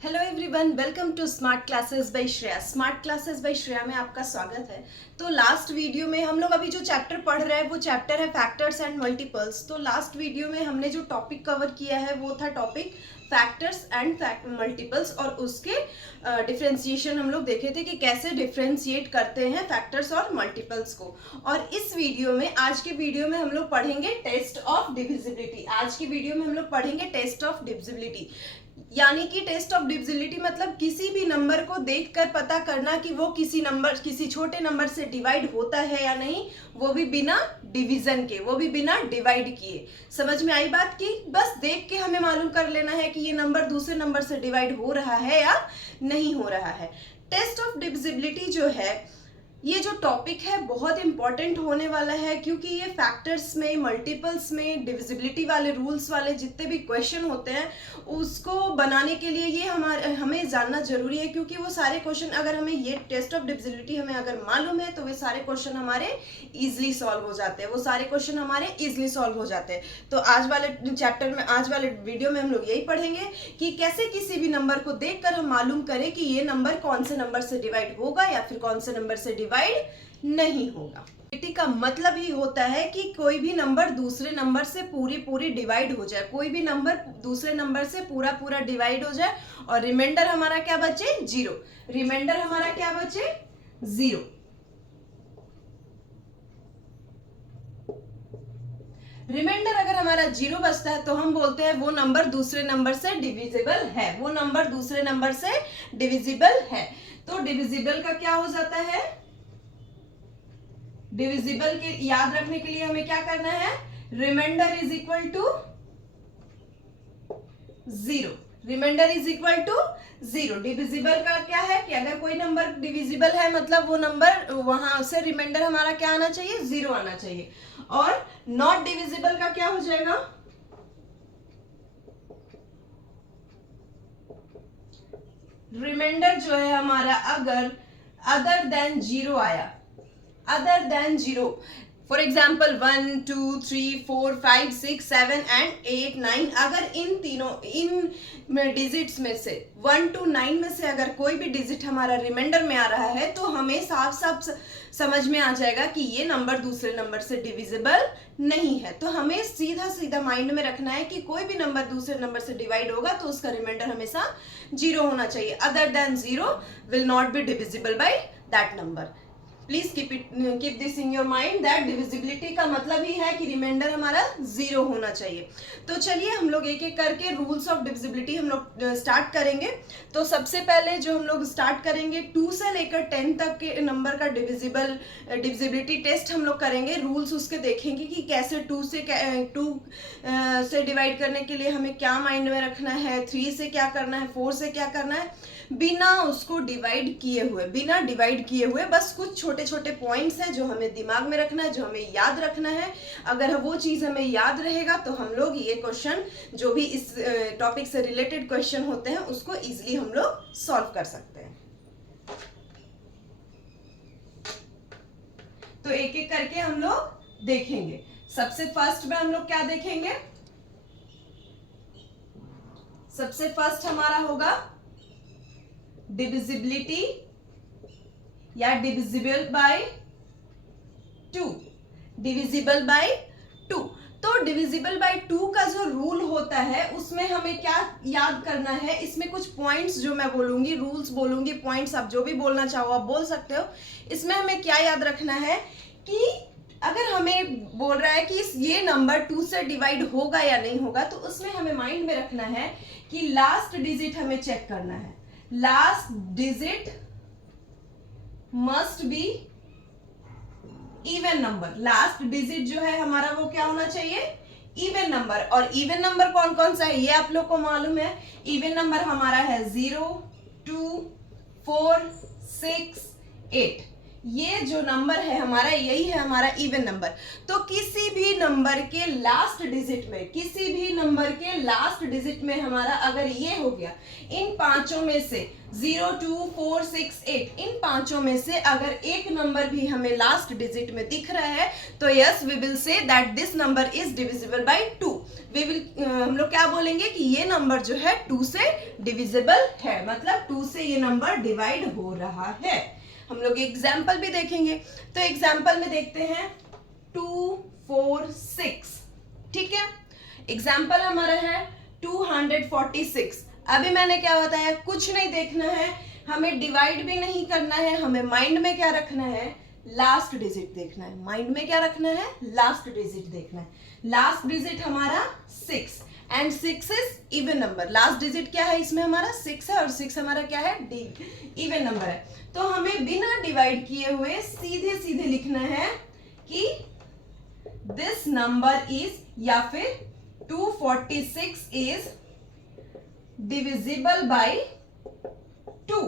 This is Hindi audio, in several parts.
Hello everyone, welcome to smart classes by Shreya. Smart classes by Shreya में आपका स्वागत है। तो लास्ट वीडियो में हम लोग अभी जो चैप्टर पढ़ रहे हैं वो चैप्टर है फैक्टर्स एंड मल्टीपल्स। तो लास्ट वीडियो में हमने जो टॉपिक कवर किया है वो था टॉपिक फैक्टर्स एंड मल्टीपल्स, और उसके डिफ्रेंसिएशन हम लोग देखे थे कि कैसे डिफ्रेंशिएट करते हैं फैक्टर्स और मल्टीपल्स को। और इस वीडियो में, आज के वीडियो में हम लोग पढ़ेंगे टेस्ट ऑफ डिविजिबिलिटी। आज के वीडियो में हम लोग पढ़ेंगे टेस्ट ऑफ डिविजिबिलिटी, यानी कि टेस्ट ऑफ डिविजिबिलिटी मतलब किसी भी नंबर को देखकर पता करना कि वो किसी छोटे नंबर से डिवाइड होता है या नहीं, वो भी बिना डिवीजन के, वो भी बिना डिवाइड किए। समझ में आई बात? की बस देख के हमें मालूम कर लेना है कि ये नंबर दूसरे नंबर से डिवाइड हो रहा है या नहीं हो रहा है। टेस्ट ऑफ डिविजिबिलिटी जो है, ये जो टॉपिक है बहुत इंपॉर्टेंट होने वाला है, क्योंकि ये फैक्टर्स में, मल्टीपल्स में, डिविजिबिलिटी वाले रूल्स वाले जितने भी क्वेश्चन होते हैं उसको बनाने के लिए ये हमें जानना जरूरी है। क्योंकि वो सारे क्वेश्चन, अगर हमें ये टेस्ट ऑफ डिविजिबिलिटी हमें अगर मालूम है तो वे सारे क्वेश्चन हमारे इजिली सॉल्व हो जाते हैं, वो सारे क्वेश्चन हमारे इजिली सॉल्व हो जाते हैं। तो आज वाले चैप्टर में, आज वाले वीडियो में हम लोग यही पढ़ेंगे कि कैसे किसी भी नंबर को देखकर हम मालूम करें कि ये नंबर कौन से नंबर से डिवाइड होगा या फिर कौन से नंबर से डिवाइड नहीं होगा। डिविजिबिलिटी का मतलब ही होता है कि कोई भी नंबर दूसरे नंबर से पूरी डिवाइड हो जाए, कोई भी नंबर दूसरे नंबर से पूरा डिवाइड हो जाए और रिमाइंडर हमारा क्या बचे? जीरो। रिमाइंडर हमारा क्या बचे? जीरो। रिमाइंडर अगर हमारा जीरो बचता है तो हम बोलते हैं वो नंबर दूसरे नंबर से डिविजिबल है, वो नंबर दूसरे नंबर से डिविजिबल है। तो डिविजिबल का क्या हो जाता है? डिविजिबल के याद रखने के लिए हमें क्या करना है? Reminder is equal to zero. Reminder is equal to zero. Divisible का क्या है कि अगर कोई नंबर डिविजिबल है मतलब वो नंबर, वहां से रिमाइंडर हमारा क्या आना चाहिए? जीरो आना चाहिए। और नॉट डिविजिबल का क्या हो जाएगा? रिमाइंडर जो है हमारा अगर अदर देन जीरो आया, other than zero, for example 1 2 3 4 5 6 7 and 8 9, अगर इन डिजिट्स में से 1 to 9 में से अगर कोई भी डिजिट हमारा रिमाइंडर में आ रहा है तो हमें साफ साफ समझ में आ जाएगा कि ये नंबर दूसरे नंबर से डिविजिबल नहीं है। तो हमें सीधा सीधा माइंड में रखना है कि कोई भी नंबर दूसरे नंबर से डिवाइड होगा तो उसका रिमाइंडर हमेशा जीरो होना चाहिए। Other than zero will not be divisible by that number. Please keep this in your mind that divisibility का मतलब ही है कि रिमाइंडर हमारा जीरो होना चाहिए। तो चलिए हम लोग एक एक करके रूल्स ऑफ डिविजिबिलिटी हम लोग स्टार्ट करेंगे। तो सबसे पहले जो हम लोग स्टार्ट करेंगे 2 से लेकर 10 तक के नंबर का डिविजिबिलिटी टेस्ट हम लोग करेंगे। रूल्स उसके देखेंगे कि कैसे 2 से डिवाइड करने के लिए हमें क्या माइंड में रखना है, 3 से क्या करना है, 4 से क्या करना है, बिना उसको डिवाइड किए हुए बस कुछ छोटे छोटे पॉइंट्स हैं जो हमें दिमाग में रखना है, जो हमें याद रखना है। अगर वो चीज हमें याद रहेगा तो हम लोग ये क्वेश्चन, जो भी इस टॉपिक से रिलेटेड क्वेश्चन होते हैं, उसको इजीली हम लोग सॉल्व कर सकते हैं। तो एक एक करके हम लोग देखेंगे। सबसे फर्स्ट में हम लोग क्या देखेंगे? सबसे फर्स्ट हमारा होगा डिविजिबिलिटी या डिविजिबल बाय 2। Divisible by 2। तो डिविजिबल बाय 2 का जो रूल होता है उसमें हमें क्या याद करना है? इसमें कुछ पॉइंट्स जो मैं बोलूंगी, रूल्स बोलूंगी, पॉइंट्स आप जो भी बोलना चाहो आप बोल सकते हो। इसमें हमें क्या याद रखना है कि अगर हमें बोल रहा है कि ये नंबर 2 से डिवाइड होगा या नहीं होगा, तो उसमें हमें माइंड में रखना है कि लास्ट डिजिट हमें चेक करना है। Last digit must be even number. Last digit जो है हमारा वो क्या होना चाहिए? Even number. और इवन नंबर कौन कौन सा है ये आप लोग को मालूम है। इवन नंबर हमारा है 0 2 4 6 8। ये जो नंबर है हमारा, यही है हमारा इवन नंबर। तो किसी भी नंबर के लास्ट डिजिट में, किसी भी नंबर के लास्ट डिजिट में हमारा अगर ये हो गया, इन पांचों में से 0, 2, 4, 6, 8, इन पांचों में से अगर एक नंबर भी हमें लास्ट डिजिट में दिख रहा है तो yes we will say that this number is divisible by 2। We will हम लोग क्या बोलेंगे कि ये नंबर जो है 2 से डिविजिबल है, मतलब 2 से ये नंबर डिवाइड हो रहा है। हम लोग एग्जाम्पल भी देखेंगे। तो एग्जाम्पल में देखते हैं 2, 4, 6, ठीक है। एग्जाम्पल हमारा है 246। अभी मैंने क्या बताया, कुछ नहीं देखना है, हमें डिवाइड भी नहीं करना है, हमें माइंड में क्या रखना है, लास्ट डिजिट देखना है। माइंड में क्या रखना है, लास्ट डिजिट देखना है। लास्ट डिजिट हमारा 6 and 6 is even number. Last digit क्या है इसमें हमारा 6 है और 6 हमारा क्या है, इवन नंबर है। तो हमें बिना डिवाइड किए हुए सीधे सीधे लिखना है कि दिस नंबर इज, या फिर 246 इज डिविजिबल बाय 2।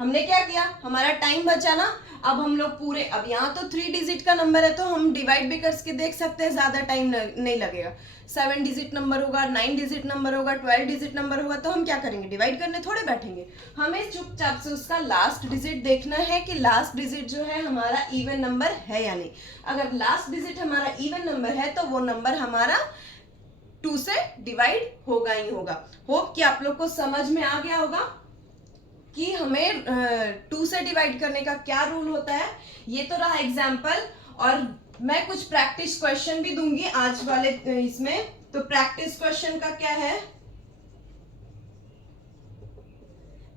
हमने क्या किया, हमारा टाइम बचा ना। अब हम लोग पूरे, अब यहाँ तो 3 डिजिट का नंबर है तो हम डिवाइड भी करके देख सकते हैं, ज्यादा टाइम नहीं लगेगा। 7 डिजिट नंबर होगा, 9 डिजिट नंबर होगा, 12 डिजिट नंबर होगा, तो हम क्या करेंगे, डिवाइड करने थोड़े बैठेंगे। हमें चुपचाप से उसका लास्ट डिजिट देखना है कि लास्ट डिजिट जो है हमारा इवन नंबर है या नहीं। अगर लास्ट डिजिट हमारा इवन नंबर है तो वो नंबर हमारा 2 से डिवाइड होगा ही होगा। होप कि आप लोग को समझ में आ गया होगा कि हमें 2 से डिवाइड करने का क्या रूल होता है। ये तो रहा एग्जाम्पल, और मैं कुछ प्रैक्टिस क्वेश्चन भी दूंगी आज वाले इसमें। तो प्रैक्टिस क्वेश्चन का क्या है,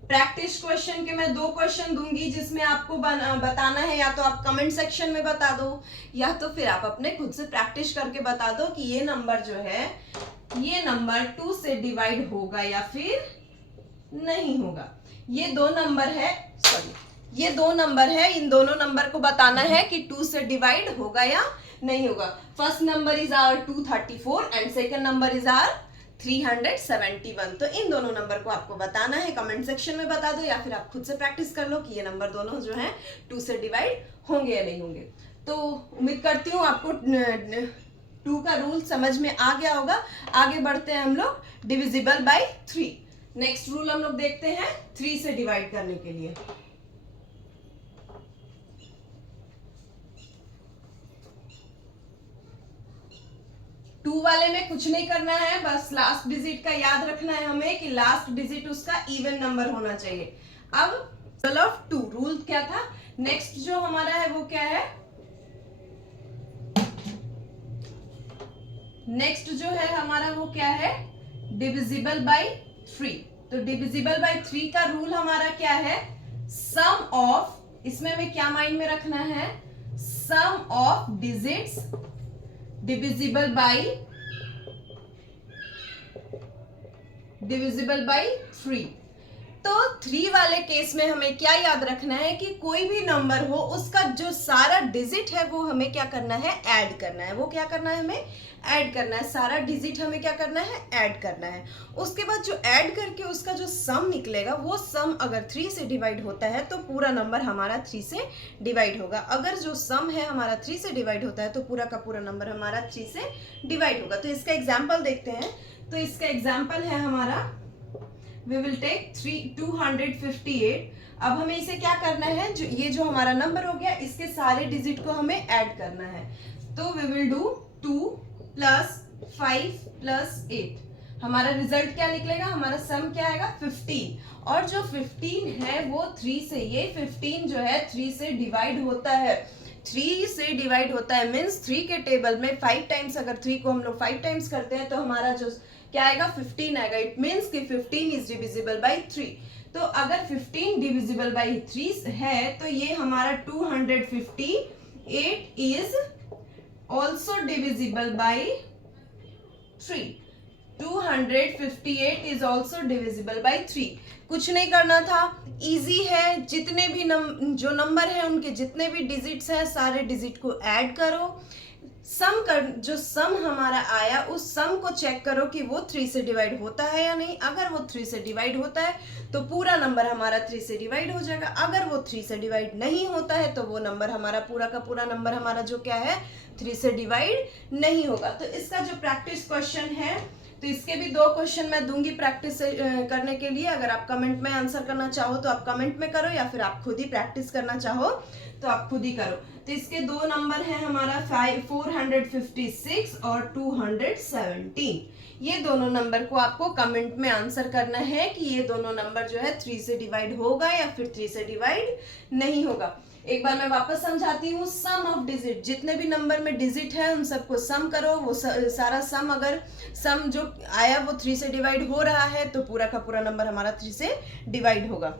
प्रैक्टिस क्वेश्चन के मैं 2 क्वेश्चन दूंगी जिसमें आपको बताना है, या तो आप कमेंट सेक्शन में बता दो या तो फिर आप अपने खुद से प्रैक्टिस करके बता दो कि ये नंबर जो है, ये नंबर 2 से डिवाइड होगा या फिर नहीं होगा। ये 2 नंबर है, सॉरी ये 2 नंबर है, इन दोनों नंबर को बताना है कि 2 से डिवाइड होगा या नहीं होगा। First number is our 234 and second number is our 371। तो इन दोनों नंबर को आपको बताना है, कमेंट सेक्शन में बता दो या फिर आप खुद से प्रैक्टिस कर लो कि ये नंबर दोनों जो हैं 2 से डिवाइड होंगे या नहीं होंगे। तो उम्मीद करती हूँ आपको 2 का रूल समझ में आ गया होगा। आगे बढ़ते हैं हम लोग डिविजिबल बाय 3। नेक्स्ट रूल हम लोग देखते हैं 3 से डिवाइड करने के लिए। टू वाले में कुछ नहीं करना है, बस लास्ट डिजिट का याद रखना है हमें कि लास्ट डिजिट उसका इवन नंबर होना चाहिए। अब रूल ऑफ 2, रूल क्या था, नेक्स्ट जो हमारा है वो क्या है, नेक्स्ट जो है हमारा वो क्या है, डिविजिबल बाय 3। तो डिविजिबल बाय 3 का रूल हमारा क्या है, सम ऑफ, इसमें हमें क्या माइंड में रखना है, सम ऑफ डिजिट्स डिविजिबल बाय 3। तो 3 वाले केस में हमें क्या याद रखना है कि कोई भी नंबर हो उसका जो सारा डिजिट है वो हमें क्या करना है, ऐड करना है। वो क्या करना है, हमें ऐड करना है। सारा डिजिट हमें क्या करना है, ऐड करना है। उसके बाद जो ऐड करके उसका जो सम निकलेगा, वो सम अगर 3 से डिवाइड होता है तो पूरा नंबर हमारा 3 से डिवाइड होगा। अगर जो सम है हमारा 3 से डिवाइड होता है तो पूरा का पूरा नंबर हमारा 3 से डिवाइड होगा। तो इसका एग्जाम्पल देखते हैं। तो इसका एग्जाम्पल है हमारा, we will take 258। अब हमें इसे क्या करना है, जो ये जो हमारा नंबर हो गया इसके सारे डिजिट को हमें ऐड करना है। तो we will do 2 + 5 + 8। हमारा रिजल्ट क्या निकलेगा, हमारा सम क्या आएगा, 15। और जो 15 है वो 3 से, ये 15 जो है 3 से डिवाइड होता है। 3 से डिवाइड होता है मीन्स 3 के टेबल में 5 टाइम्स, अगर 3 को हम लोग 5 टाइम्स करते हैं तो हमारा जो क्या आएगा, 15 आएगा। इट मीन्स कि 15 इज डिविजिबल बाय 3। तो अगर 15 डिविजिबल बाय 3 है तो ये हमारा 258 is also divisible by 3। 258 is also divisible by 3। कुछ नहीं करना था, इजी है। जितने भी जो नंबर है उनके जितने भी डिजिट्स हैं सारे डिजिट को ऐड करो, जो सम हमारा आया उस सम को चेक करो कि वो 3 से डिवाइड होता है या नहीं। अगर वो 3 से डिवाइड होता है तो पूरा नंबर हमारा 3 से डिवाइड हो जाएगा। अगर वो 3 से डिवाइड नहीं होता है तो वो नंबर हमारा पूरा का पूरा नंबर हमारा जो क्या है 3 से डिवाइड नहीं होगा। तो इसका जो प्रैक्टिस क्वेश्चन है, तो इसके भी 2 क्वेश्चन मैं दूंगी प्रैक्टिस करने के लिए। अगर आप कमेंट में आंसर करना चाहो तो आप कमेंट में करो, या फिर आप खुद ही प्रैक्टिस करना चाहो तो आप खुद ही करो। तो इसके 2 नंबर हैं हमारा 456 और 217। ये दोनों नंबर को आपको कमेंट में आंसर करना है कि ये दोनों नंबर जो है 3 से डिवाइड होगा या फिर 3 से डिवाइड नहीं होगा। एक बार मैं वापस समझाती हूँ। सम ऑफ डिजिट, जितने भी नंबर में डिजिट है उन सबको सम करो। वो सारा सम, अगर सम जो आया वो 3 से डिवाइड हो रहा है तो पूरा का पूरा नंबर हमारा 3 से डिवाइड होगा।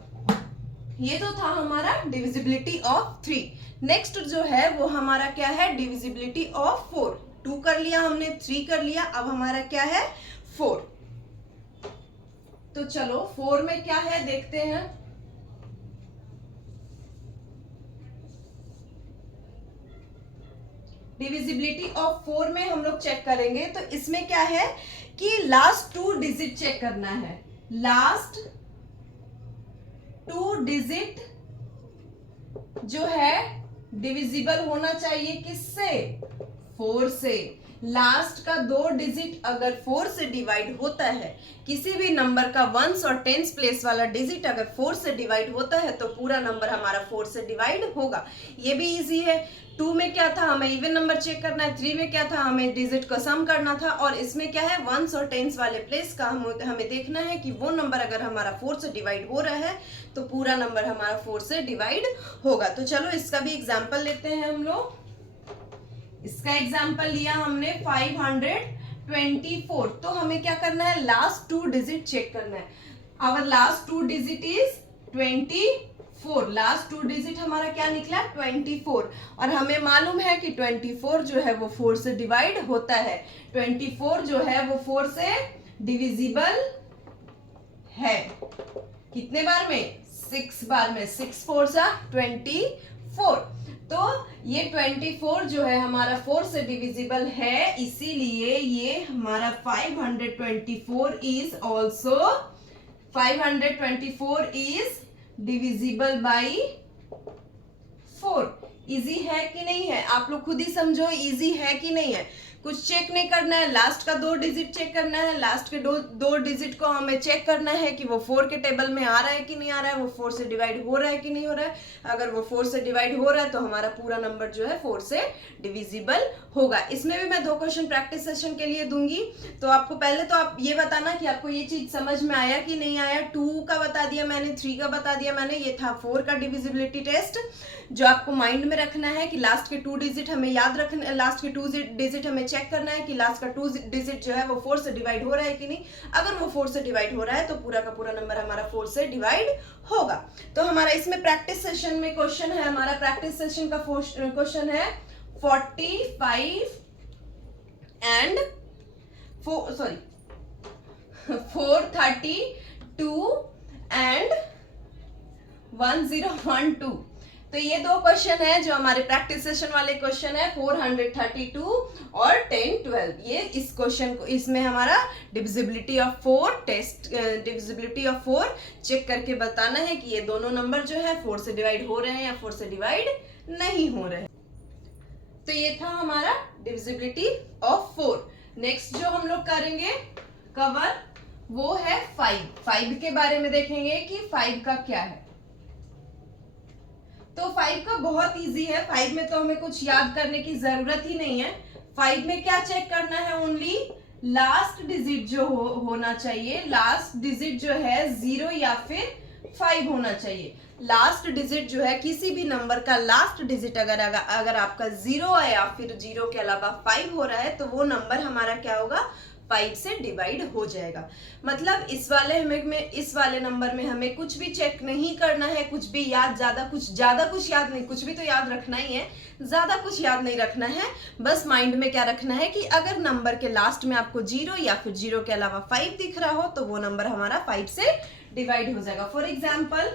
ये तो था हमारा डिविजिबिलिटी ऑफ 3। नेक्स्ट जो है वो हमारा क्या है, डिविजिबिलिटी ऑफ 4। 2 कर लिया हमने, 3 कर लिया, अब हमारा क्या है 4। तो चलो 4 में क्या है देखते हैं। डिविजिबिलिटी ऑफ 4 में हम लोग चेक करेंगे तो इसमें क्या है कि लास्ट 2 डिजिट चेक करना है। लास्ट 2 डिजिट जो है डिविजिबल होना चाहिए किससे, 4 से। लास्ट का 2 डिजिट अगर 4 से डिवाइड होता है, किसी भी नंबर का 1s और 10s प्लेस वाला डिजिट अगर 4 से डिवाइड होता है तो पूरा नंबर हमारा 4 से डिवाइड होगा। ये भी इजी है। 2 में क्या था, हमें इवन नंबर चेक करना है। 3 में क्या था, हमें डिजिट का सम करना था। और इसमें क्या है, 1s और 10s वाले प्लेस का हमें देखना है कि वो नंबर अगर हमारा 4 से डिवाइड हो रहा है तो पूरा नंबर हमारा 4 से डिवाइड होगा। तो चलो इसका भी एग्जाम्पल लेते हैं हम लोग। इसका एग्जाम्पल लिया हमने 524। तो हमें क्या करना है, लास्ट 2 डिजिट चेक करना है। Our last 2 digit is 24। Last 2 digit हमारा क्या निकला 24। और हमें मालूम है कि 24 जो है वो 4 से डिवाइड होता है। 24 जो है वो 4 से डिविजिबल है। कितने बार में, 6 बार में। 6 4 सा 24। तो ये 24 जो है हमारा 4 से डिविजिबल है, इसीलिए ये हमारा 524 is also 524 is divisible by 4। Easy है कि नहीं है, आप लोग खुद ही समझो इजी है कि नहीं है। कुछ चेक नहीं करना है, लास्ट का 2 डिजिट चेक करना है। लास्ट के दो डिजिट को हमें चेक करना है कि वो 4 के टेबल में आ रहा है कि नहीं आ रहा है, वो 4 से डिवाइड हो रहा है कि नहीं हो रहा है। अगर वो 4 से डिवाइड हो रहा है तो हमारा पूरा नंबर जो है 4 से डिविजिबल होगा। इसमें भी मैं 2 क्वेश्चन प्रैक्टिस सेशन के लिए दूंगी। तो आपको पहले तो आप ये बताना कि आपको ये चीज समझ में आया कि नहीं आया। 2 का बता दिया मैंने, 3 का बता दिया मैंने। ये था 4 का डिविजिबिलिटी टेस्ट, जो आपको माइंड में रखना है कि लास्ट के 2 डिजिट हमें याद रखना, लास्ट के 2 डिजिट हमें चेक करना है कि लास्ट का 2 डिजिट जो है वो 4 से डिवाइड हो रहा है कि नहीं। अगर वो 4 से डिवाइड हो रहा है तो पूरा का पूरा नंबर हमारा 4 से डिवाइड होगा। तो हमारा इसमें प्रैक्टिस सेशन में क्वेश्चन है, हमारा प्रैक्टिस सेशन का क्वेश्चन है 45 एंड 432 एंड 1012। तो ये 2 क्वेश्चन है जो हमारे प्रैक्टिस सेशन वाले क्वेश्चन है, 432 और 1012। ये इस क्वेश्चन को, इसमें हमारा divisibility of 4 test, divisibility of 4 check करके बताना है कि ये दोनों नंबर जो है 4 से डिवाइड हो रहे हैं या 4 से डिवाइड नहीं हो रहे हैं। तो ये था हमारा डिविजिबिलिटी ऑफ 4। नेक्स्ट जो हम लोग करेंगे कवर वो है 5 के बारे में देखेंगे कि 5 का क्या है। तो 5 का बहुत इजी है। 5 में तो हमें कुछ याद करने की जरूरत ही नहीं है। 5 में क्या चेक करना है, ओनली लास्ट डिजिट जो होना चाहिए, लास्ट डिजिट जो है 0 या फिर 5 होना चाहिए। लास्ट डिजिट जो है किसी भी नंबर का लास्ट डिजिट अगर आपका 0 है या फिर 0 के अलावा 5 हो रहा है तो वो नंबर हमारा क्या होगा, 5 से डिवाइड हो जाएगा। मतलब इस वाले नंबर में हमें कुछ भी चेक नहीं करना है, कुछ भी याद, ज्यादा कुछ याद नहीं, कुछ भी तो याद रखना ही है, ज्यादा कुछ याद नहीं रखना है। बस माइंड में क्या रखना है कि अगर नंबर के लास्ट में आपको 0 या फिर 0 के अलावा 5 दिख रहा हो तो वो नंबर हमारा 5 से डिवाइड हो जाएगा। फॉर एग्जाम्पल,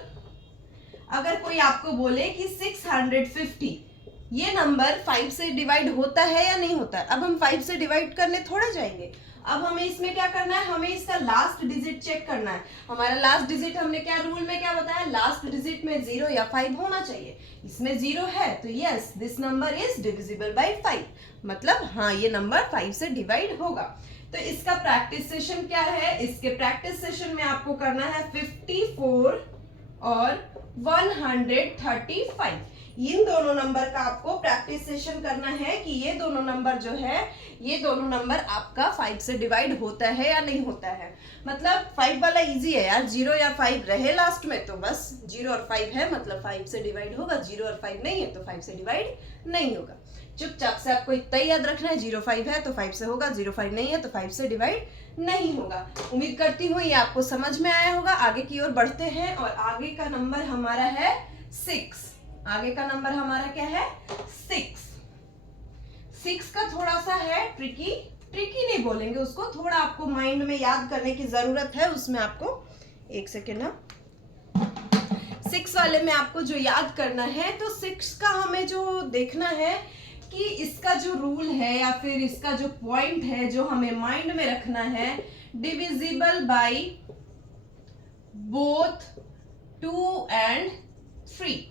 अगर कोई आपको बोले कि 650, ये नंबर 5 से डिवाइड होता है या नहीं होता है। अब हम 5 से डिवाइड करने थोड़े जाएंगे, अब हमें इसमें क्या करना है, हमें इसका लास्ट डिजिट चेक करना है। हमारा लास्ट डिजिट हमने क्या रूल में क्या बताया, लास्ट डिजिट में 0 या 5 होना चाहिए। इसमें 0 है तो yes this number is divisible bye 5, मतलब हाँ ये नंबर 5 से डिवाइड होगा। तो इसका प्रैक्टिस सेशन क्या है, इसके प्रैक्टिस सेशन में आपको करना है 54 और 135। इन दोनों नंबर का आपको प्रैक्टिस सेशन करना है कि ये दोनों नंबर जो है, ये दोनों नंबर आपका 5 से डिवाइड होता है या नहीं होता है। मतलब 5 वाला इजी है यार, 0 या 5 रहे लास्ट में तो बस 0 और 5 है मतलब 5 से डिवाइड होगा, 0 और 5 नहीं है तो 5 से डिवाइड नहीं होगा। चुपचाप से आपको इतना ही याद रखना है, 0 5 है तो 5 से होगा, 0 5 नहीं है तो 5 से डिवाइड नहीं होगा। उम्मीद करती हूँ ये आपको समझ में आया होगा। आगे की ओर बढ़ते हैं और आगे का नंबर हमारा है 6। आगे का नंबर हमारा क्या है 6। 6 का थोड़ा सा है ट्रिकी, ट्रिकी नहीं बोलेंगे उसको, थोड़ा आपको माइंड में याद करने की जरूरत है। उसमें आपको एक सेकेंड ना, 6 वाले में आपको जो याद करना है, तो 6 का हमें जो देखना है कि इसका जो रूल है या फिर इसका जो पॉइंट है जो हमें माइंड में रखना है, डिविजिबल बाय बोथ 2 and 3।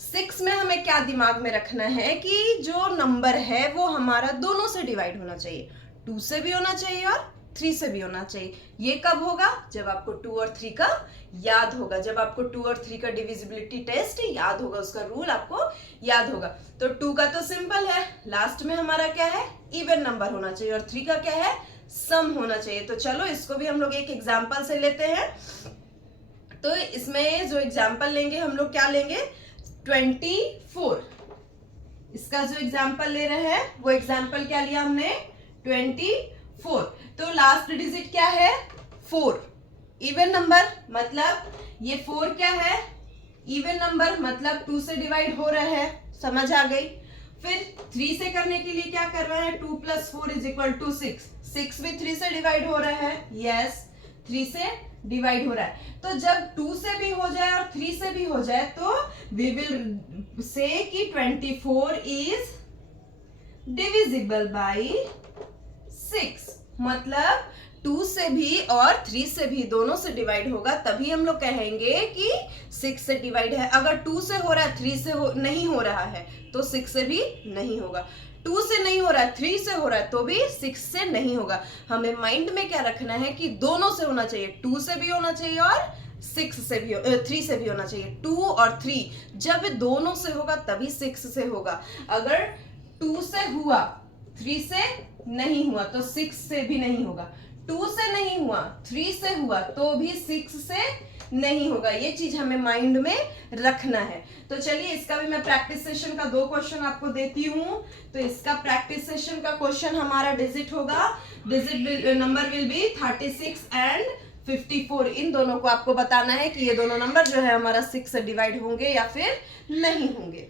6 में हमें क्या दिमाग में रखना है कि जो नंबर है वो हमारा दोनों से डिवाइड होना चाहिए, 2 से भी होना चाहिए और 3 से भी होना चाहिए। ये कब होगा, जब आपको 2 और 3 का याद होगा, जब आपको 2 और 3 का डिविजिबिलिटी टेस्ट याद होगा, उसका रूल आपको याद होगा। तो 2 का तो सिंपल है, लास्ट में हमारा क्या है इवन नंबर होना चाहिए, और 3 का क्या है सम होना चाहिए। तो चलो इसको भी हम लोग एक एग्जाम्पल से लेते हैं। तो इसमें जो एग्जाम्पल लेंगे हम लोग क्या लेंगे 24। इसका जो एग्जाम्पल ले रहे हैं वो एग्जाम्पल क्या लिया हमने 24। तो लास्ट डिजिट क्या है 4, इवन नंबर, मतलब ये 4 क्या है इवन नंबर, मतलब 2 से डिवाइड हो रहा है, समझ आ गई। फिर 3 से करने के लिए क्या कर रहे हैं 2 + 4 = 6। 6 भी 3 से डिवाइड हो रहा है, यस 3 से डिवाइड हो रहा है। तो जब 2 से भी हो जाए और 3 से भी हो जाए तो वी विल से कि 24 इज डिविजिबल बाय 6, मतलब 2 से भी और 3 से भी दोनों से डिवाइड होगा तभी हम लोग कहेंगे कि 6 से डिवाइड है। अगर 2 से हो रहा है 3 से नहीं हो रहा है तो 6 से भी नहीं होगा, 2 से नहीं हो रहा है 3 से हो रहा है तो भी 6 से नहीं होगा। हमें माइंड में क्या रखना है कि दोनों से होना चाहिए, 2 से भी होना चाहिए और 6 से भी 3 से भी होना चाहिए। 2 और 3 जब दोनों से होगा तभी 6 से होगा। अगर 2 से हुआ 3 से नहीं हुआ तो 6 से भी नहीं होगा, 2 से नहीं हुआ 3 से हुआ तो भी 6 से नहीं होगा। ये चीज हमें माइंड में रखना है। तो चलिए इसका भी मैं प्रैक्टिस सेशन का 2 क्वेश्चन आपको देती हूँ। तो इसका प्रैक्टिस सेशन का क्वेश्चन हमारा डिजिट होगा, digit number will be 36 and 54। इन दोनों को आपको बताना है कि ये दोनों नंबर जो है हमारा 6 से डिवाइड होंगे या फिर नहीं होंगे।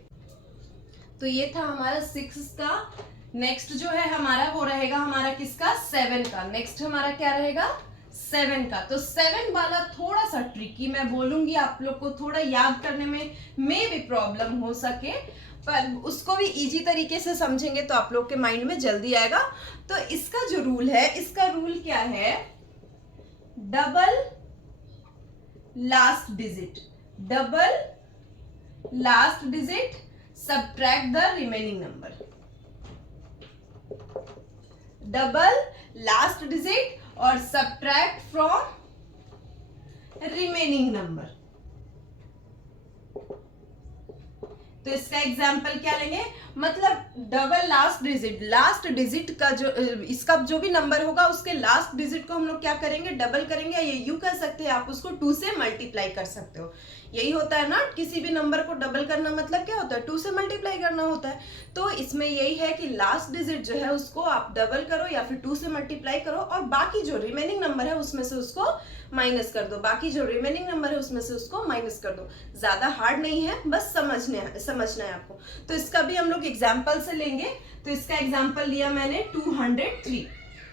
तो ये था हमारा 6 का। नेक्स्ट जो है हमारा वो रहेगा हमारा किसका 7 का। नेक्स्ट हमारा क्या रहेगा 7 का। तो 7 वाला थोड़ा सा ट्रिकी मैं बोलूंगी, आप लोग को थोड़ा याद करने में भी प्रॉब्लम हो सके, पर उसको भी इजी तरीके से समझेंगे तो आप लोग के माइंड में जल्दी आएगा। तो इसका जो रूल है, इसका रूल क्या है, double last digit, double last digit subtract the remaining number. Double last digit और सबट्रैक्ट फ्रॉम रिमेनिंग नंबर। तो इसका एग्जाम्पल क्या लेंगे, मतलब डबल लास्ट डिजिट का जो इसका जो भी नंबर होगा उसके लास्ट डिजिट को हम लोग क्या करेंगे डबल करेंगे। ये यू कह सकते हैं आप उसको 2 से मल्टीप्लाई कर सकते हो। यही होता है ना, किसी भी नंबर को डबल करना मतलब क्या होता है 2 से मल्टीप्लाई करना होता है। तो इसमें यही है कि लास्ट डिजिट जो है उसको आप डबल करो या फिर 2 से मल्टीप्लाई करो और बाकी जो रिमेनिंग नंबर है उसमें से उसको माइनस कर दो, बाकी जो रिमेनिंग नंबर है उसमें से उसको माइनस कर दो। ज्यादा हार्ड नहीं है, बस समझना है आपको। तो इसका भी हम लोग एग्जाम्पल से लेंगे। तो इसका एग्जाम्पल लिया मैंने 203।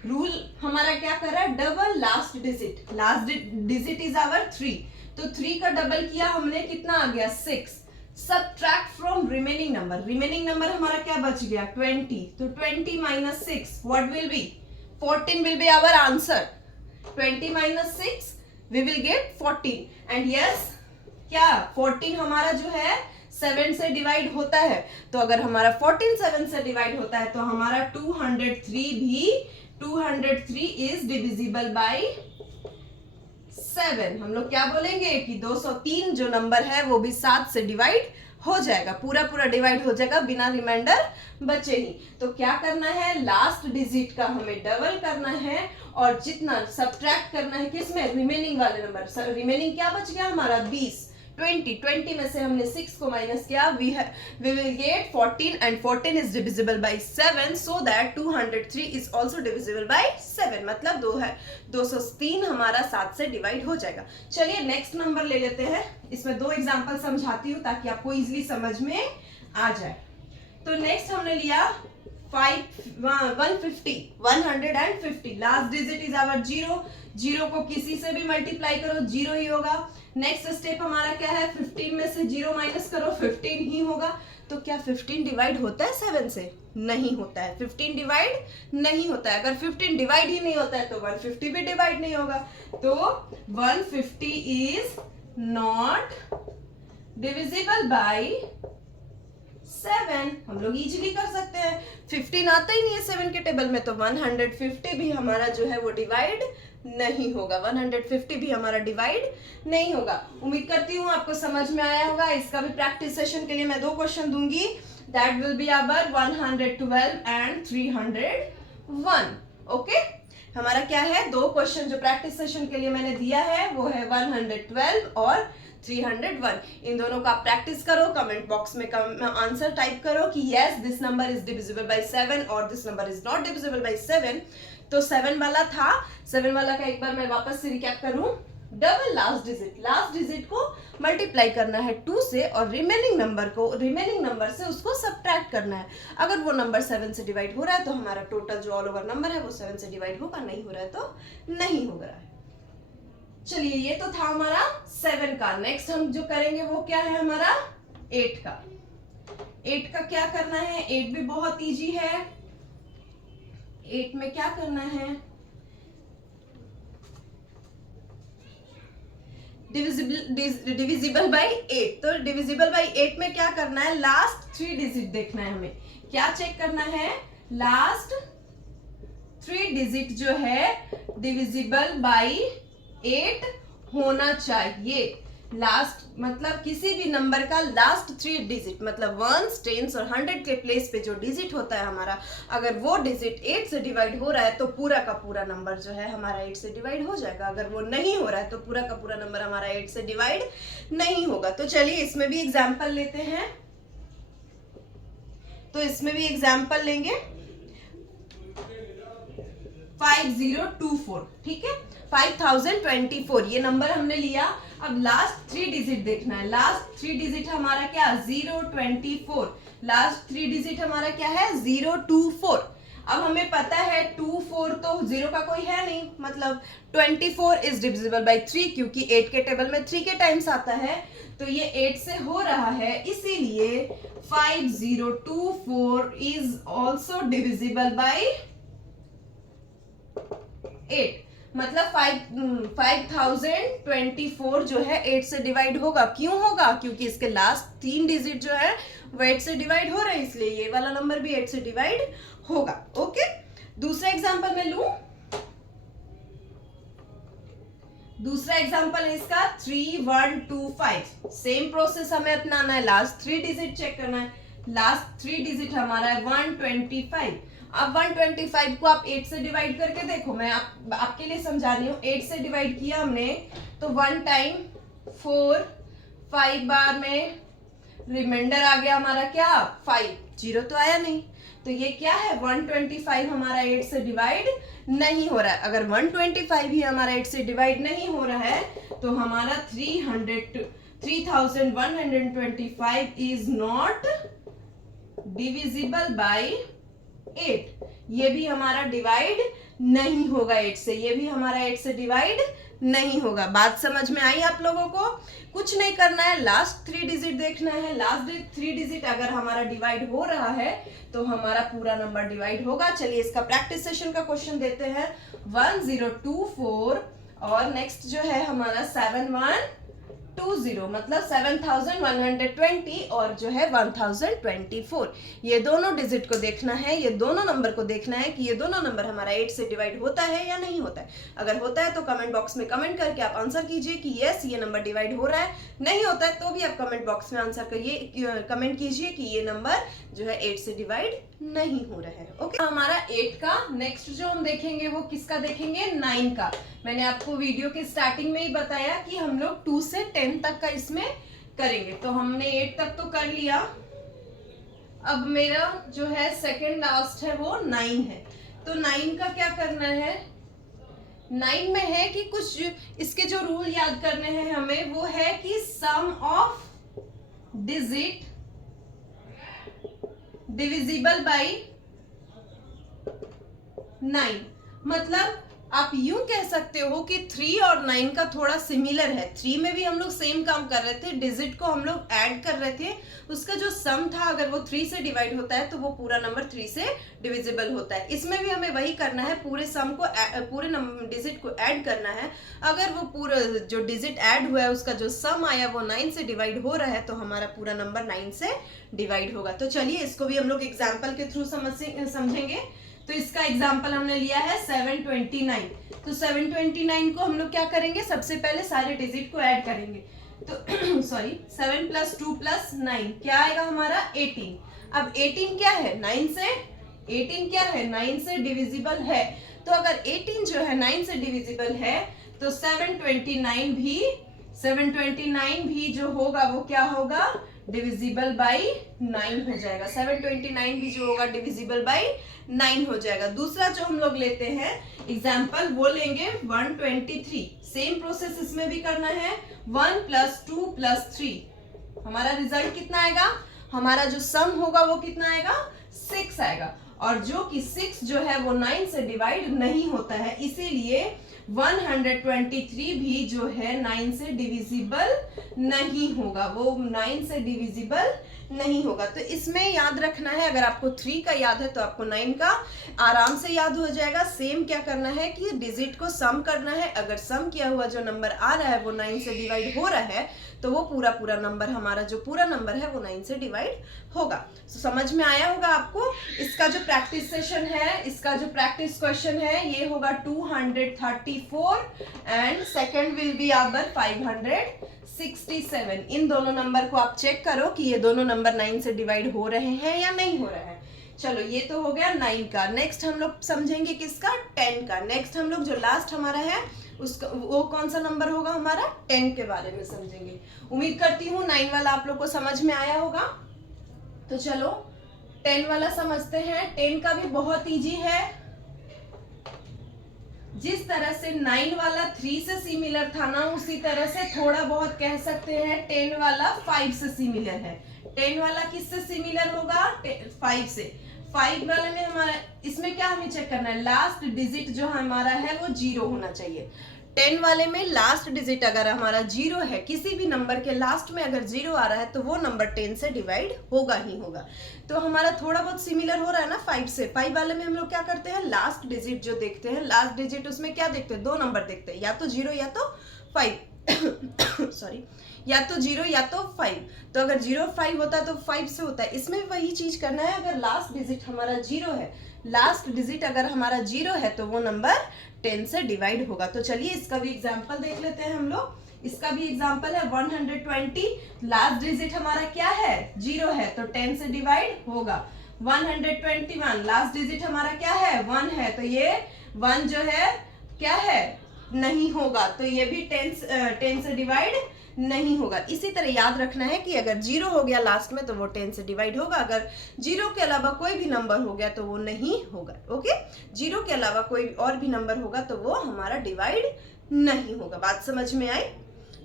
रूल हमारा क्या कर रहा है, double last digit, last digit is our 3। तो 3 का डबल किया हमने, कितना आ गया 6। Subtract from remaining number. Remaining number हमारा क्या बच गया 20, तो 20 minus 6 what will be 14 will be our answer. 20 minus 6 we will get 14 and yes क्या 14 हमारा जो है 7 से डिवाइड होता है, तो अगर हमारा 14 7 से डिवाइड होता है तो हमारा 203 भी 203 इज डिविजिबल बाय 7। हम लोग क्या बोलेंगे कि 203 जो नंबर है वो भी 7 से डिवाइड हो जाएगा, पूरा पूरा डिवाइड हो जाएगा बिना रिमाइंडर बचे ही। तो क्या करना है लास्ट डिजिट का हमें डबल करना है और जितना सबट्रैक्ट करना है किसमें रिमेनिंग वाले नंबर। रिमेनिंग क्या बच गया हमारा 20, 20 में से हमने 6 को माइनस किया, we will get 14 and 14 is divisible by 7 so that 203 is also divisible by 7 मतलब 203 हमारा 7 से डिवाइड हो जाएगा। चलिए नेक्स्ट नंबर ले लेते हैं, इसमें 2 एग्जांपल समझाती हूँ ताकि आपको इजीली समझ में आ जाए। तो नेक्स्ट हमने लिया 150 लास्ट डिजिट इज आवर 0, 0 को किसी से भी मल्टीप्लाई करो 0 ही होगा। नेक्स्ट स्टेप हमारा क्या है 15 में से 0 माइनस करो 15 ही होगा। तो क्या 15 डिवाइड होता है 7 से? नहीं होता है, 15 डिवाइड नहीं होता है। अगर 15 डिवाइड ही नहीं होता है तो 150 भी डिवाइड नहीं होगा, तो 150 इज नॉट डिविजिबल बाय 7। हम लोग इजीली कर सकते हैं, 15 आता ही नहीं है 7 के टेबल में, तो 150 भी हमारा जो है वो डिवाइड नहीं होगा, 150 भी हमारा डिवाइड नहीं होगा। उम्मीद करती हूँ आपको समझ में आया होगा। इसका भी प्रैक्टिस सेशन के लिए मैं 2 क्वेश्चन दूंगी, that will be our 112 and 301। Okay, हमारा क्या है 2 क्वेश्चन जो प्रैक्टिस सेशन के लिए मैंने दिया है वो है 112 और 301। इन दोनों का प्रैक्टिस करो, कमेंट बॉक्स में आंसर टाइप करो कि yes this number is divisible bye 7 और this number is not divisible by 7। तो 7 वाला था, 7 वाला का एक बार मैं वापस से रिकैप करूं। डबल लास्ट डिजिट को मल्टीप्लाई करना है 2 से और रिमेनिंग नंबर से उसको सबट्रैक्ट करना है। अगर वो नंबर 7 से डिवाइड हो रहा है तो हमारा टोटल जो ऑल ओवर नंबर है वो 7 से डिवाइड होगा, नहीं हो रहा है तो नहीं हो रहा है। चलिए ये तो था हमारा 7 का। नेक्स्ट हम जो करेंगे वो क्या है हमारा 8 का। 8 का क्या करना है, 8 भी बहुत इजी है। 8 में क्या करना है डिविजिबल बाय 8। तो डिविजिबल बाय 8 में क्या करना है लास्ट 3 डिजिट देखना है हमें। क्या चेक करना है लास्ट 3 डिजिट जो है डिविजिबल बाय 8 होना चाहिए। लास्ट मतलब किसी भी नंबर का लास्ट 3 डिजिट मतलब 1s 10s और 100 के प्लेस पे जो डिजिट होता है हमारा, अगर वो डिजिट 8 से डिवाइड हो रहा है तो पूरा का पूरा नंबर जो है हमारा 8 से डिवाइड हो जाएगा। अगर वो नहीं हो रहा है तो पूरा का पूरा नंबर हमारा 8 से डिवाइड नहीं होगा। तो चलिए इसमें भी एग्जाम्पल लेते हैं। तो इसमें भी एग्जाम्पल लेंगे 5024, ठीक है 5024 ये नंबर हमने लिया। अब लास्ट 3 डिजिट देखना है। लास्ट 3 डिजिट हमारा क्या 024। लास्ट 3 डिजिट हमारा क्या है 024। अब हमें पता है 24 तो 0 का कोई है नहीं, मतलब 24 इज डिविजिबल बाय 3 क्योंकि 8 के टेबल में 3 के टाइम्स आता है, तो ये 8 से हो रहा है, इसीलिए 5024 इज ऑल्सो डिविजिबल बाय 8। मतलब 5024 जो है 8 से डिवाइड होगा। क्यों होगा? क्योंकि इसके लास्ट 3 डिजिट जो है वो 8 से डिवाइड हो रहे हैं, इसलिए ये वाला नंबर भी 8 से डिवाइड होगा। ओके, दूसरा एग्जांपल मैं लूं। दूसरा एग्जांपल है इसका 3125। सेम प्रोसेस हमें अपनाना है, लास्ट 3 डिजिट चेक करना है। लास्ट 3 डिजिट हमारा है 125। अब 125 को आप 8 से डिवाइड करके देखो, मैं आपके लिए समझा रही हूँ। 8 से डिवाइड किया हमने तो 1 टाइम 4, 5 बार में रिमाइंडर आ गया हमारा क्या 5, 0 तो आया नहीं। तो ये क्या है 125 हमारा 8 से डिवाइड नहीं हो रहा है। अगर 125 ही हमारा 8 से डिवाइड नहीं हो रहा है तो हमारा 3125 इज नॉट डिविजिबल बाय 8। ये भी हमारा डिवाइड नहीं होगा 8 से, ये भी हमारा 8 से डिवाइड नहीं होगा। बात समझ में आई आप लोगों को? कुछ नहीं करना है, लास्ट 3 डिजिट देखना है। लास्ट 3 डिजिट अगर हमारा डिवाइड हो रहा है तो हमारा पूरा नंबर डिवाइड होगा। चलिए इसका प्रैक्टिस सेशन का क्वेश्चन देते हैं। 1024 और नेक्स्ट जो है हमारा 7120, मतलब 7120 और जो है 1024, ये दोनों डिजिट को देखना है, ये दोनों नंबर को देखना है कि ये दोनों नंबर हमारा 8 से डिवाइड होता है या नहीं होता है। अगर होता है तो कमेंट बॉक्स में कमेंट करके आप आंसर कीजिए कि यस ये नंबर डिवाइड हो रहा है। नहीं होता है तो भी आप कमेंट बॉक्स में आंसर करिए, कमेंट कीजिए कि ये नंबर जो है 8 से डिवाइड नहीं हो रहा है। ओके, हमारा 8 का नेक्स्ट जो हम देखेंगे वो किसका देखेंगे? 9 का। मैंने आपको वीडियो के स्टार्टिंग में ही बताया कि हम लोग 2 से 10 तक का इसमें करेंगे, तो हमने 8 तक तो कर लिया। अब मेरा जो है सेकंड लास्ट है वो 9 है। तो 9 का क्या करना है? 9 में है कि कुछ इसके जो रूल याद करने हैं हमें, वो है कि सम ऑफ डिजिट डिविजिबल बाय 9। मतलब आप यूं कह सकते हो कि 3 और 9 का थोड़ा सिमिलर है। 3 में भी हम लोग सेम काम कर रहे थे, डिजिट को हम लोग ऐड कर रहे थे, उसका जो सम था अगर वो 3 से डिवाइड होता है तो वो पूरा नंबर 3 से डिविजिबल होता है। इसमें भी हमें वही करना है, पूरे सम को पूरे डिजिट को ऐड करना है। अगर वो पूरा जो डिजिट ऐड हुआ है उसका जो सम आया वो 9 से डिवाइड हो रहा है तो हमारा पूरा नंबर 9 से डिवाइड होगा। तो चलिए इसको भी हम लोग एग्जाम्पल के थ्रू समझेंगे। तो इसका एग्जाम्पल हमने लिया है 729। तो 729 को हम लोग क्या करेंगे? सबसे पहले सारे डिजिट को ऐड करेंगे। तो सॉरी 7 + 2 + 9 क्या आएगा हमारा? 18। अब 18 क्या है? 9 से 18 क्या है? 9 से डिविजिबल है। तो अगर 18 जो है 9 से डिविजिबल है तो 729 भी जो होगा वो क्या होगा? डिविजिबल बाय 9 हो जाएगा। 729 भी जो होगा डिविजिबल बाय 9 हो जाएगा। दूसरा जो हम लोग लेते हैं एग्जाम्पल वो लेंगे 123। सेम प्रोसेस इसमें भी करना है। 1 + 2 + 3 हमारा रिजल्ट कितना आएगा? हमारा जो सम होगा वो कितना आएगा? 6 आएगा। और जो कि 6 जो है वो 9 से डिवाइड नहीं होता है, इसीलिए 123 भी जो है 9 से डिविजिबल नहीं होगा, वो 9 से डिविजिबल नहीं होगा। तो इसमें याद रखना है, अगर आपको 3 का याद है तो आपको 9 का आराम से याद हो जाएगा। सेम क्या करना है कि डिजिट को सम करना है। अगर सम किया हुआ जो नंबर आ रहा है वो 9 से डिवाइड हो रहा है तो वो पूरा नंबर, हमारा जो पूरा नंबर है वो 9 से डिवाइड होगा। तो समझ में आया होगा आपको। इसका जो प्रैक्टिस सेशन है, इसका जो प्रैक्टिस क्वेश्चन है ये होगा 234 and second will be our 567। इन दोनों नंबर को आप चेक करो कि ये दोनों नंबर 9 से डिवाइड हो रहे हैं या नहीं हो रहे हैं। चलो ये तो हो गया 9 का। नेक्स्ट हम लोग समझेंगे किसका? 10 का। नेक्स्ट हम लोग जो लास्ट हमारा है उसका वो कौन सा नंबर होगा? हमारा 10 के बारे में समझेंगे। उम्मीद करती हूँ 9 वाला आप लोग को समझ में आया होगा। तो चलो 10 वाला समझते हैं। 10 का भी बहुत इजी है। जिस तरह से 9 वाला 3 से सिमिलर था ना, उसी तरह से थोड़ा बहुत कह सकते हैं 10 वाला 5 से सिमिलर है। 10 वाला किससे सिमिलर होगा? 5 से। 5 वाले में हमारा इसमें क्या हमें चेक करना है? लास्ट डिजिट जो हमारा है वो 0 होना चाहिए। 10 वाले में लास्ट डिजिट अगर हमारा 0 है, किसी भी नंबर के लास्ट में अगर 0 आ रहा है तो वो नंबर 10 से डिवाइड होगा ही होगा। तो हमारा थोड़ा बहुत सिमिलर हो रहा है ना 5 से। 5 वाले में हम लोग क्या करते हैं? लास्ट डिजिट जो देखते हैं, लास्ट डिजिट उसमें क्या देखते हैं? 2 नंबर देखते हैं, या तो 0 या तो 5 सॉरी, या तो 0 या तो 5। तो अगर 0 5 होता है तो 5 से होता है। इसमें वही चीज करना है। अगर लास्ट डिजिट हमारा 0 है, लास्ट डिजिट अगर हमारा 0 है तो वो नंबर 10 से डिवाइड होगा। तो चलिए इसका भी एग्जांपल देख लेते हैं हम लोग। इसका भी एग्जांपल है 120। लास्ट डिजिट हमारा क्या है? 0 है, तो 10 से डिवाइड होगा। 121 लास्ट डिजिट हमारा क्या है? 1 है, तो ये 1 जो है क्या है? नहीं होगा, तो ये भी 10 से डिवाइड नहीं होगा। इसी तरह याद रखना है कि अगर 0 हो गया लास्ट में तो वो 10 से डिवाइड होगा। अगर 0 के अलावा कोई भी नंबर हो गया तो वो नहीं होगा। ओके, 0 के अलावा कोई और भी नंबर होगा तो वो हमारा डिवाइड नहीं होगा। बात समझ में आई?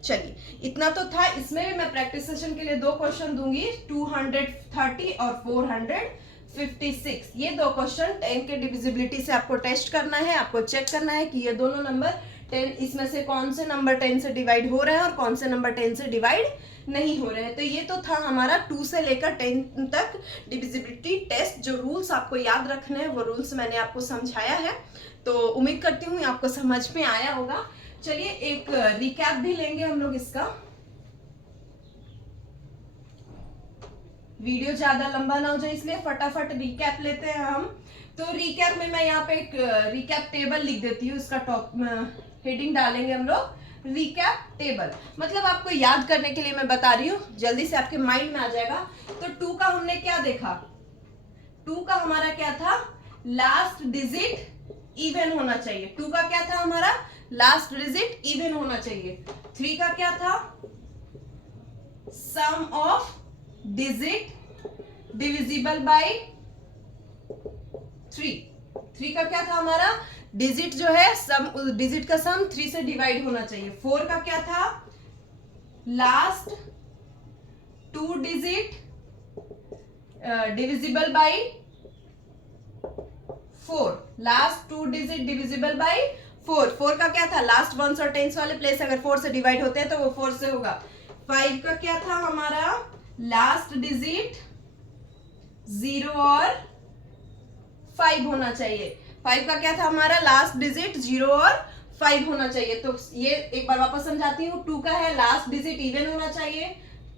चलिए इतना तो था। इसमें भी मैं प्रैक्टिस सेशन के लिए 2 क्वेश्चन दूंगी, 230 और 456। ये 2 क्वेश्चन 10 के डिविजिबिलिटी से आपको टेस्ट करना है। आपको चेक करना है कि ये दोनों नंबर 10 इसमें से कौन से नंबर 10 से डिवाइड हो रहे हैं और कौन से नंबर 10 से डिवाइड नहीं हो रहे हैं। तो ये तो था हमारा 2 से लेकर 10 तक डिविजिबिलिटी टेस्ट। जो रूल्स आपको याद रखने हैं वो रूल्स मैंने आपको समझाया है, तो उम्मीद करती हूँ आपको समझ में आया होगा। चलिए एक रिकैप भी लेंगे हम लोग इसका, वीडियो ज्यादा लंबा ना हो जाए इसलिए फटाफट रिकैप लेते हैं हम। तो रिकैप में मैं यहाँ पे एक रिकैप टेबल लिख देती हूँ, इसका टॉप हेडिंग डालेंगे हम लोग रिकैप टेबल। मतलब आपको याद करने के लिए मैं बता रही हूँ, जल्दी से आपके माइंड में आ जाएगा। तो 2 का हमने क्या देखा, 2 का हमारा क्या था, लास्ट डिजिट इवन होना चाहिए। 2 का क्या था हमारा, लास्ट डिजिट इवन होना चाहिए। 3 का क्या था, सम ऑफ डिजिट डिविजिबल बाय 3। 3 का क्या था हमारा, डिजिट जो है सम, डिजिट का सम 3 से डिवाइड होना चाहिए। 4 का क्या था, last 2 digit divisible by 4, last 2 digit divisible by 4। 4 का क्या था, लास्ट वंस और टेंस वाले प्लेस अगर 4 से डिवाइड होते हैं तो वो 4 से होगा। 5 का क्या था हमारा, लास्ट डिजिट 0 और 5 होना चाहिए। 5 का क्या था हमारा, लास्ट डिजिट 0 और 5 होना चाहिए। तो ये एक बार वापस समझाती हूँ। 2 का है लास्ट डिजिट इवन होना चाहिए।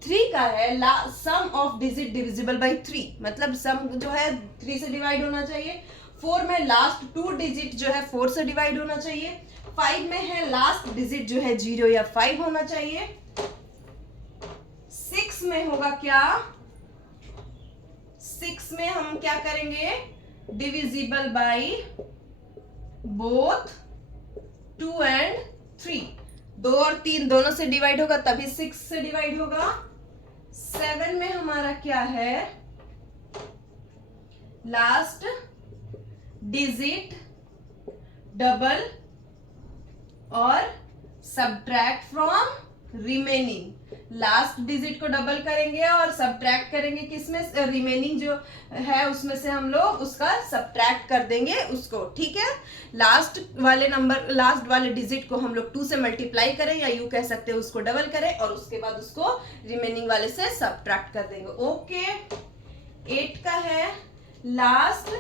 3 का है सम ऑफ डिजिट डिविजिबल बाय 3, मतलब सम जो है 3 से डिवाइड होना चाहिए। 4 में लास्ट 2 डिजिट जो है 4 से डिवाइड होना चाहिए। 5 में है लास्ट डिजिट जो है 0 या 5 होना चाहिए। 6 में होगा क्या, 6 में हम क्या करेंगे, डिविजिबल बाय बोथ 2 एंड 3, 2 और 3 दोनों से डिवाइड होगा तभी 6 से डिवाइड होगा। 7 में हमारा क्या है, लास्ट डिजिट डबल और subtract from remaining. Last digit को डबल करेंगे और सब्ट्रैक्ट करेंगे किसमें, रिमेनिंग जो है उसमें से हम लोग उसका सब्ट्रैक्ट कर देंगे उसको, ठीक है। लास्ट वाले नंबर, लास्ट वाले डिजिट को हम लोग 2 से मल्टीप्लाई करें या यूं कह सकते हैं उसको डबल करें और उसके बाद उसको रिमेनिंग वाले से सब्ट्रैक्ट कर देंगे। ओके। 8 का है लास्ट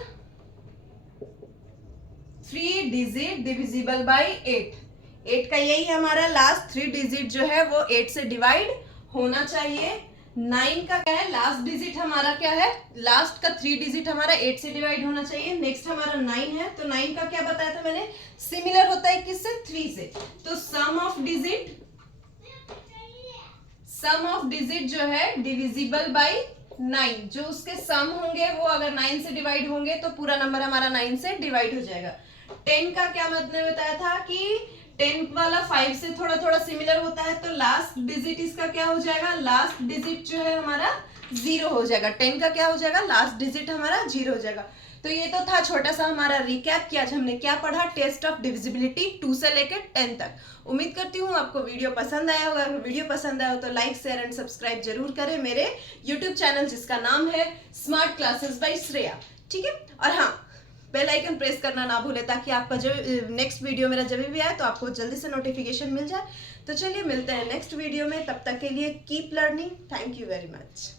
3 डिजिट डिविजिबल बाय 8। 8 का यही है हमारा, लास्ट 3 डिजिट जो है वो 8 से डिवाइड होना चाहिए। 9 का क्या है, लास्ट डिजिट हमारा क्या है, लास्ट का 3 डिजिट हमारा 8 से डिवाइड होना चाहिए। नेक्स्ट हमारा 9 है, तो 9 का क्या बताया था मैंने, सिमिलर होता है किससे, 3 से। तो सम ऑफ डिजिट जो है डिविजिबल बाय 9, जो उसके सम होंगे वो अगर 9 से डिवाइड होंगे तो पूरा नंबर हमारा 9 से डिवाइड हो जाएगा। 10 का क्या मतलब बताया था कि 10 वाला 5 से थोड़ा थोड़ा सिमिलर होता है, तो लास्ट डिजिट इसका क्या हो जाएगा, लास्ट डिजिट जो है हमारा 0 हो जाएगा। 10 का क्या हो जाएगा, लास्ट डिजिट हमारा 0 हो जाएगा। तो ये तो था छोटा सा हमारा रिकैप कि आज हमने क्या पढ़ा, टेस्ट ऑफ डिविजिबिलिटी 2 से लेकर 10 तक। उम्मीद करती हूँ आपको वीडियो पसंद आया होगा। अगर वीडियो पसंद आया हो तो लाइक शेयर एंड सब्सक्राइब जरूर करें मेरे यूट्यूब चैनल जिसका नाम है स्मार्ट क्लासेस बाय श्रेया, ठीक है। और हाँ, बेल आइकन प्रेस करना ना भूले ताकि आपका जो नेक्स्ट वीडियो मेरा जब भी आए तो आपको जल्दी से नोटिफिकेशन मिल जाए। तो चलिए मिलते हैं नेक्स्ट वीडियो में, तब तक के लिए keep learning. Thank you very much.